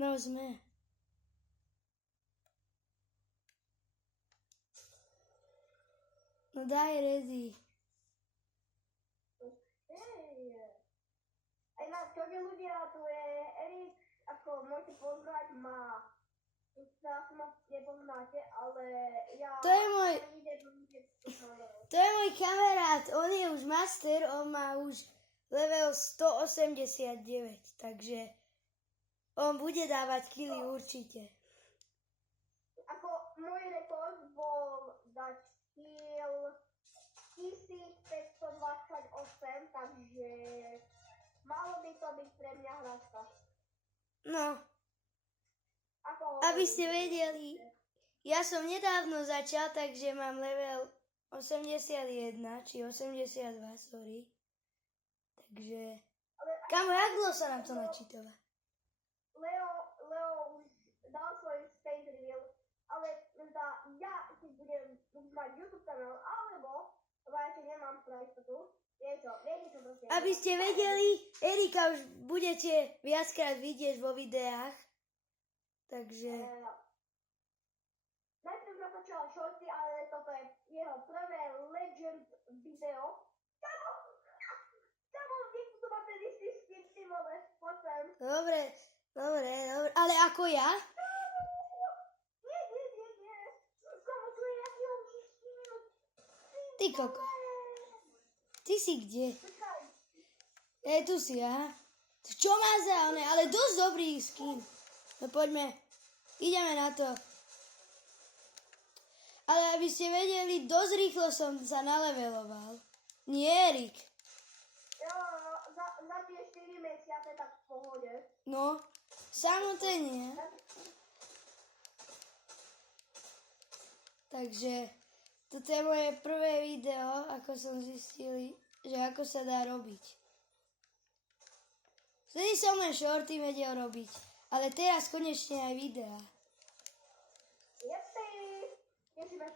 No sme. No daj ready. Aj na čože ľudia, tu je Erik, ako môžete poznať, má, sa ma nepoznáte, ale ja... To je môj kamarát, on je už master, on má už level 189, takže on bude dávať killy určite. Ako môj rekord bol dať kill 1528, takže malo by to byť pre mňa hračka. No, aby ste vedeli, ja som nedávno začal, takže mám level 81, či 82, sorry. Takže, kamo, jak dlho sa nám to načítava? Leo už dal svoj space reveal, ale ja keď budem mať YouTube kanál, alebo ja ešte nemám istotu, viete čo proste. Aby ste vedeli, Erika už budete viackrát vidieť vo videách, takže... Najprv natočila shorty, ale toto je jeho prvé legend video. Kamo, niekto to má ten istý skin, ty vole, poď sem. Dobre, ale ako ja? Nie. Kamo, tu je jaký lepší skin. Ty koko. Ty si kde? Počkaj. Tu si, aha. Čo má za one? Ale dosť dobrý skin. No poďme, ideme na to. Ale aby ste vedeli, dosť rýchlo som sa naleveloval. Nie, Erik. Jo, za tie 4 mesiace tak v pohode. No, samotné. Takže, toto je moje prvé video, ako som zistil, že ako sa dá robiť. Vtedy som len shorty vedel robiť, ale teraz konečne aj videá.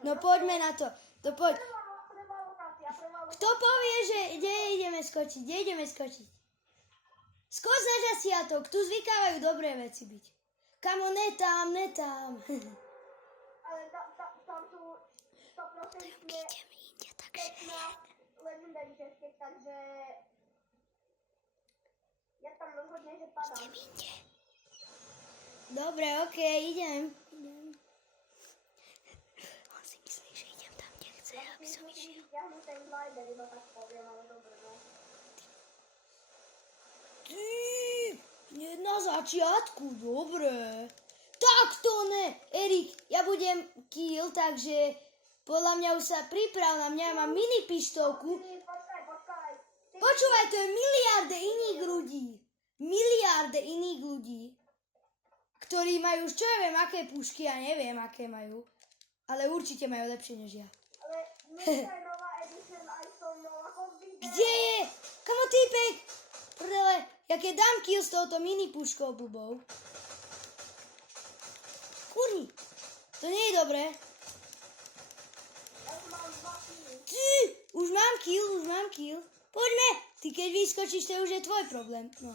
No poďme na to, poď. Kto povie, že kde ideme skočiť? Skôr na žasiatok, tu zvykávajú dobré veci byť. Kamo, netám. Ale tam sú 100% Ideme inde, takže... legendary české, takže... Ja tam rozhodne, že padám. Idem inde. Dobre, okej, idem. On si myslí, že idem tam, kde chce, aby som išiel. Ja mu ten glider, iba tak poviem, ale dobre, no. Ty, hneď na začiatku, dobre. Takto ne, Erik, ja budem kill, takže podľa mňa už sa priprav na mňa, ja mám mini pištolku. Počkaj. Počúvaj, to je miliarde iných ľudí, ktorí majú už čo ja viem, aké pušky, ja neviem, aké majú, ale určite majú lepšie než ja. Ale dneska je nová edition, aj som nová konfíza. Kde je? Kamo, týpek? Prdele, jak je dám kill s touto mini puškou bubou. Kurni, to nie je dobré. Ja už mám 2 killy. Ty, už mám kill. Poďme, ty keď vyskočíš, to už je tvoj problém. No.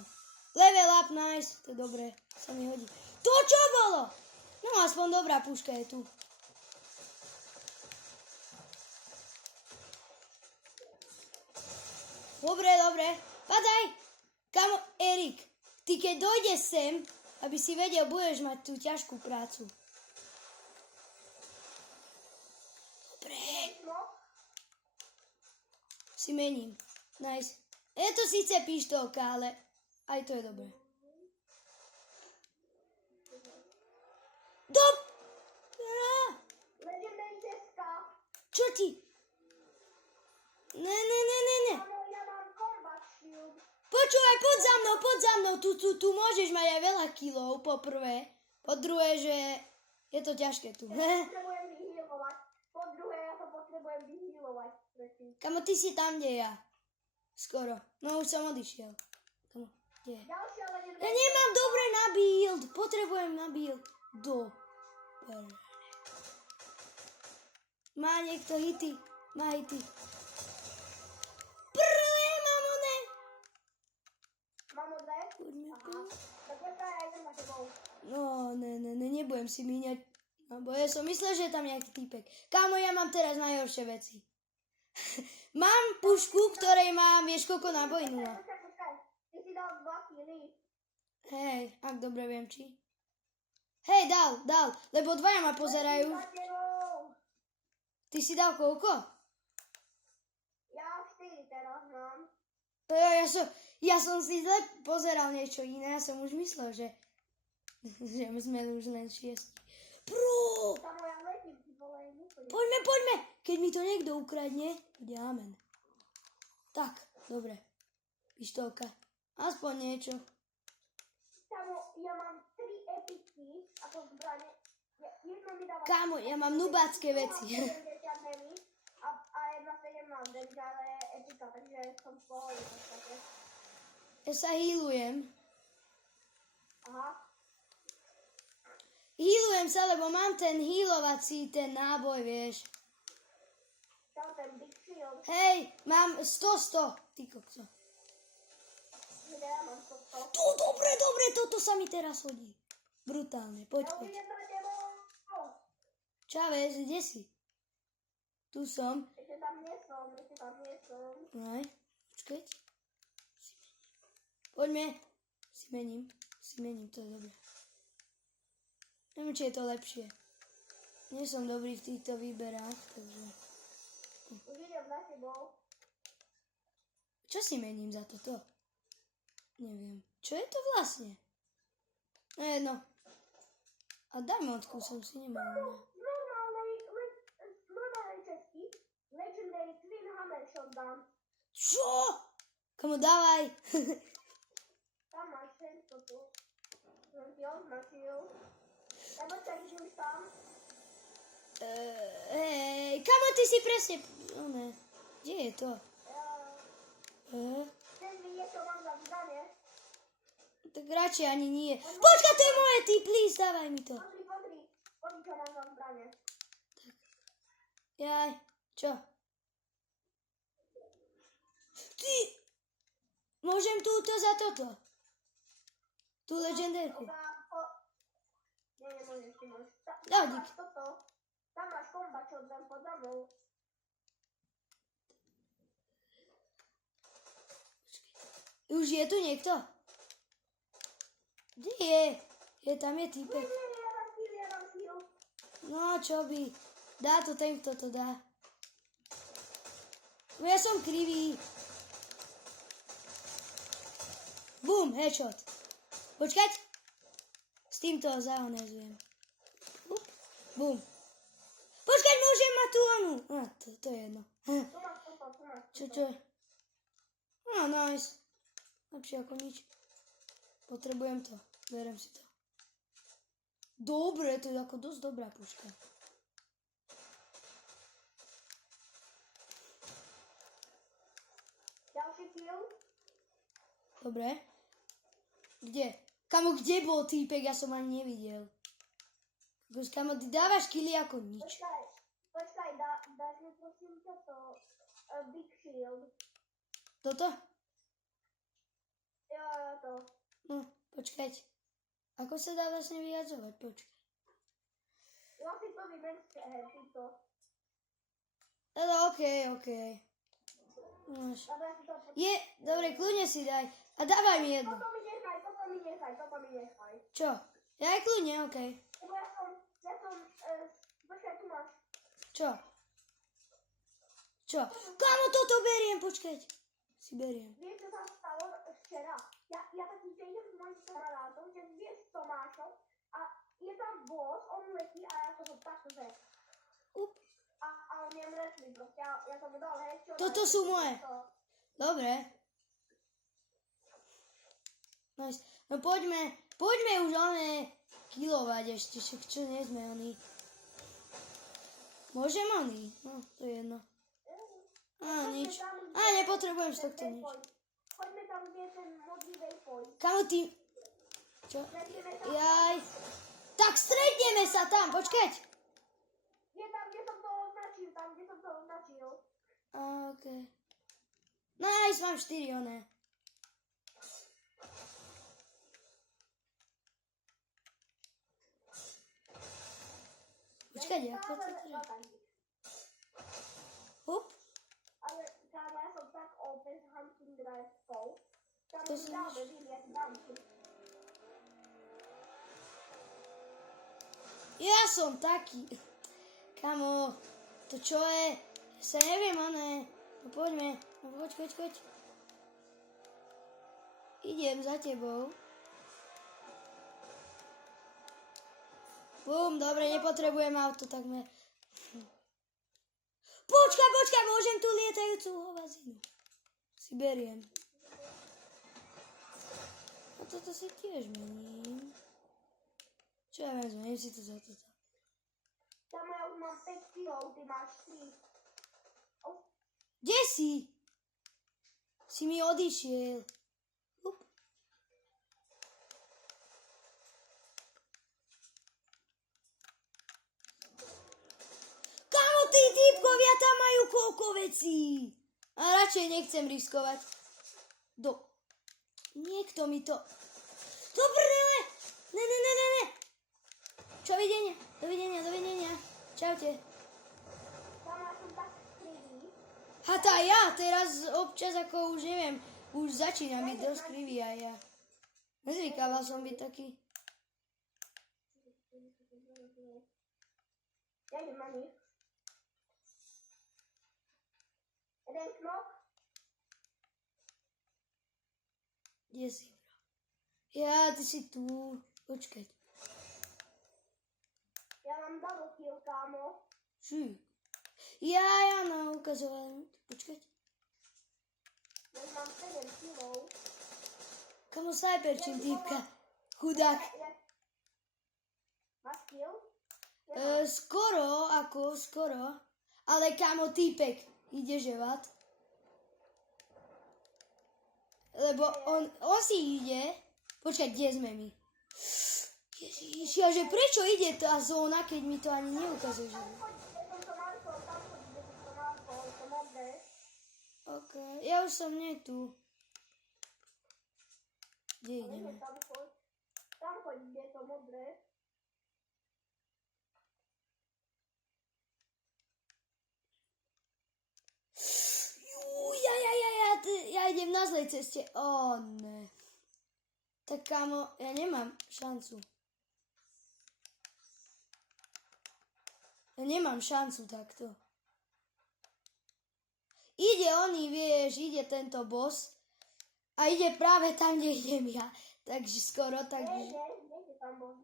Level up, nice, to je dobré, sa mi hodí. To čo bolo? No aspoň dobrá puška je tu. Dobre, padaj. Kamo, Erik, ty keď dojdeš sem, aby si vedel, budeš mať tú ťažkú prácu. Dobre. Si mením. Nice. Je to síce pištolka, ale aj to je dobré. Legendary česká. Čo ti? Ne. Ja mám combat shield. Počúvaj, poď za mnou. Tu môžeš mať aj veľa kilov, po prvé. Po druhé, že je to ťažké tu. Potrebujem vyhealovať. Po druhé, ja to potrebujem vyhealovať. Kamo, ty si tam, kde ja. Skoro. No už som odišiel. Kamo, kde je? Ďalšia legendary. Ja nemám dobre na build. Potrebujem na build. Má niekto hity? Má hity. Prvé, mamone! Mám odle? Poďme tu. Tak ja idem na tebou. Nebudem si míňať. Lebo ja som myslel, že je tam nejaký týpek. Kámo, ja mám teraz najhoršie veci. Mám pušku, ktorej mám, vieš, koľko náboj? 0. Počkaj. Ty si dal 2 kily. Hej, ak dobre viem, či. Hej, dal, lebo dvaja ma pozerajú. Ty si dal koľko? Ja 4 teraz mám. Ja som si zle pozeral niečo iné, ja som už myslel, že sme už len 6. Pró! Tá moja letí, ty vole, Poďme. Keď mi to niekto ukradne, bude amen. Tak, dobre. Pištolka. Aspoň niečo. Kámo, ja mám 3 epiky ako zbrane. Jedno mi dáva... Kámo, ja mám nubácké veci. 70 damage a jedna 17 damage, ale je epika, takže som v pohode v podstate. Ja sa healujem. Aha. Healujem sa, lebo mám ten healovací, ten náboj, vieš. Čo, ten big shield? Hej, mám 100. Ty kokso. Kde ja mám to? Dobre, toto sa mi teraz hodí. Brutálne, poď. Ja idem na tebou. Čavez, kde si? Tu som. Ešte tam nie som. Aj, počkať. Poďme. Si mením, to je dobré. Neviem, či je to lepšie. Nie som dobrý v týchto výberách, takže... Už idem na tebou. Čo si mením za toto? Neviem. Čo je to vlastne? No jedno. A diamondku som si nemal. Normálnej česky. Legendary Twin Hammer Shotgun. Čo? Komu dávaj. Tam máš všetko tu. Som ti označil. Ja počkaj, že už tam. Hej, kamo ty si presne... No ne. Kde je to? Chceš vidieť, čo mám za zbranie? Tak radšej ani nie. Počkaj, to je moje, ty, please, dávaj mi to. Pozri, čo mám za zbranie. Jaj, čo? Ty! Môžem túto za toto? Tú legendérku. Nie, nemôžeš, ty môžeš. Tam Dík. máš toto. Tam máš komba, čo dám pod zamou. Už je tu niekto? Kde je? Tam je týpek. Ja dám kill. No, čo by? Dá to ten, kto to dá. No ja som krivý. Bum, headshot. Počkať. S týmto zaonezujem. Bum. Počkať, môžem mať tú onu. To je jedno. Tu máš toto. Čo? Nice. Lepšie ako nič. Potrebujem to. Berem si to. Dobre, to je ako dosť dobrá puška. Ďalší kill. Dobre. Kde? Kamo, kde bol týpek? Ja som ani nevidel. Kamo, ty dávaš killy ako nič. Počkaj, dáš mi prosím toto Big Shield. Toto? Jo, to. No, počkať. Ako sa dá vlastne vyjadzovať? Počkaj. Ja si to vymenšie, týto. Okej. Máš. Dobre, si to Dobre, kľudne si daj. A dávaj mi jedno. Toto mi nechaj. Čo? Ja aj kľudne, okej. Lebo počkaj, tu máš. Čo? Kamo, toto beriem, počkať. Si beriem. Vieš, čo sa stalo včera? Ja taký idem s mojim kamarátom, že vieš s Tomášom a je tam boss, on letí a ja som ho takto a on je mŕtvý proste, ja som mu dal headshot. Toto sú moje. Dobre. Nice. No poďme už kilovať ešte, však čo nie sme oni. Môžem oni? No, to je jedno. Nič. Nepotrebujem z tohto nič. Poďme tam, kde je ten modrý waypoint. Kamo ty... Čo? Jaj. Tak stretneme sa tam, počkať. Je tam, kde som to označil. Okej. Nice, mám 4 oné. Počkaj, ako to treba? Hop. Ale kámo, ja som tak opäť s Hunting Drive-kou. Tam To mi som dáme, ja ti dám. Ja som taký. Kamo, to čo je? Sa neviem, Ané. No poďme. No choď. Idem za tebou. Bum, dobre, nepotrebujem auto, takmer. Počkaj, môžem tú lietajúcu hovazinu. Si beriem. A toto si tiež mením. Čo ja viem, zmením si to za toto. Kámo, ja už mám 5 kilov, ty máš 3. Kde si? Si mi odišiel. Up. Kámo, tí týpkovia tam majú koľko vecí. A radšej nechcem riskovať. Niekto mi to... Do prdele! Ne. Dovidenia. Čaute. Kámo, ja som tak krivý. Hata ja teraz občas ako už neviem, už začínam byť dosť krivý aj ja. Nezvykával som byť taký. Ja idem na nich. Jeden knok. Kde si? Ja, ty si tu. Počkaj. Ja mám double kill, kámo. Či? Ja na ukazovanie. Počkaj. Ja už mám 7 kilov. Kamo sniperčím týpka. Chudák. Máš kill? Skoro. Ale kamo týpek ide ževať. Lebo on si ide. Počkaj, kde sme my? Ježiš, ja, že prečo ide tá zóna, keď mi to ani neukazuje, že... OK, ja už som nie tu. Kde ideme? Tam choď, kde je to modré. Ja idem na zlej ceste. Ne. Tak kámo, ja nemám šancu. Ja nemám šancu takto. Ide ide tento boss a ide práve tam, kde idem ja. Takže skoro, takže... Nejde tam bol.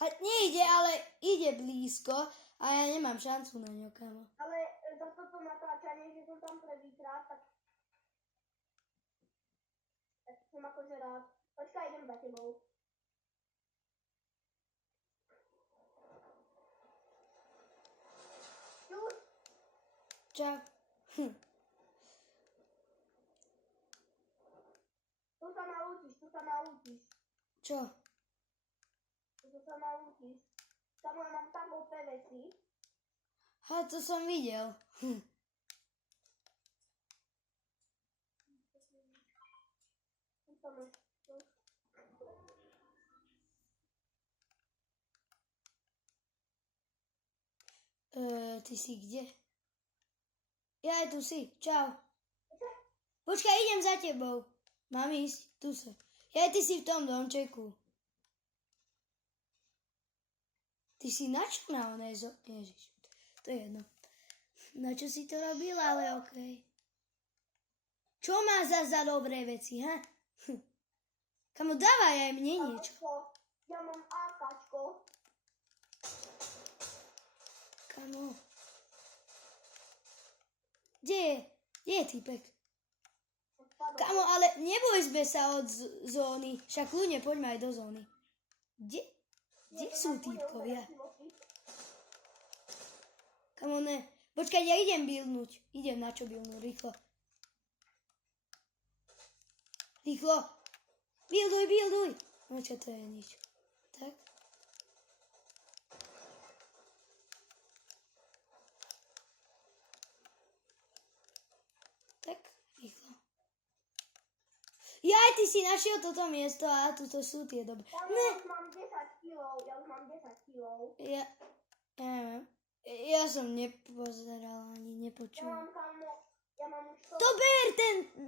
Nejde, ale ide blízko a ja nemám šancu na ňo, kámo. Ale za toto natáčanie, že som tam prvýkrát, tak som akože rád. Počkaj, idem za tebou. Čus. Čau. Tu sa nalútiš. Čo? Tu sa nalútiš. Tam ja mám tak OP veci. To som videl. Ty si kde? Ja tu si, čau. Počkaj, idem za tebou. Mám ísť, tu sa. Ty si v tom domčeku. Ty si na čo na onej Ježiš, to je jedno. Na čo si to robil, ale okej. Čo má za dobré veci, ha? Kamo, dávaj aj mne niečo. Ja mám AKčko. Kamo. Kde je týpek? Kamo, ale nebojme sa od zóny. Však ľudne, poďme aj do zóny. Kde sú týpkovia? Kamo, ne. Počkaj, ja idem buildnúť. Idem na čo buildnúť, rýchlo. Builduj. No čo to je nič. Tak. Rýchlo. Ty si našiel toto miesto a tuto sú tie dobré. Ja už mám 10 kilov. Ja neviem. Ja som nepozeral ani nepočul. Ja mám už to. To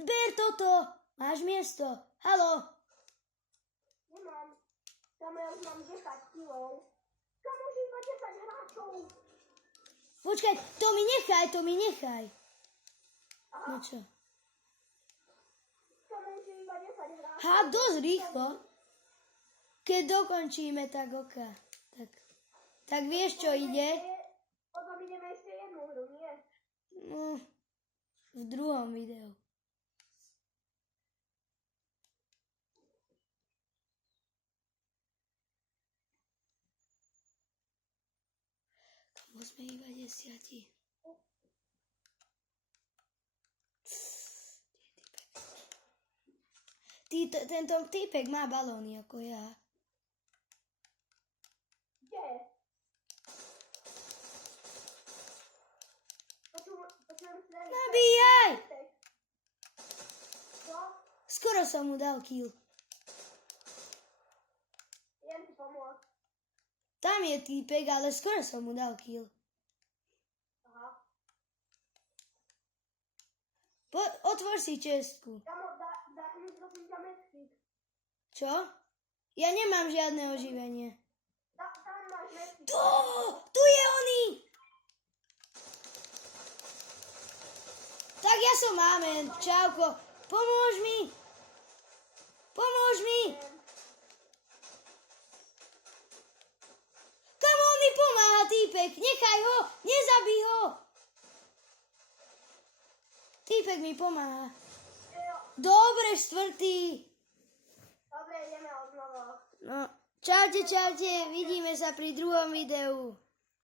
ber toto. Máš miesto. Haló. Nemám. Tam ja už mám 10 kilov. Tam už iba 10 hráčov. Počkaj, to mi nechaj. No čo? Tam už iba 10 hráčov. Ha, dosť rýchlo. Keď dokončíme, tak oka. Tak vieš, čo ide? Potom ideme ešte jednu hru, nie? No, v druhom videu. Kamo sme iba 10. Tento týpek má balóny ako ja. Kde? Počujem strely. Nabíjaj! Čo? Skoro som mu dal kill. Idem ti pomôcť. Tam je týpek, ale skoro som mu dal kill. Aha. Otvor si čestku. Kamo, daj mi prosím ťa medkit. Čo? Ja nemám žiadne oživenie. Tam máš medkit. Tu je oný! Tak ja som amen. Čauko. Pomôž mi. Pomôž mi. Kamo on mi pomáha, týpek. Nechaj ho. Nezabij ho. Týpek mi pomáha. Dobre, štvrtý. Dobre, ideme odnovo. No, čaute, vidíme sa pri druhom videu.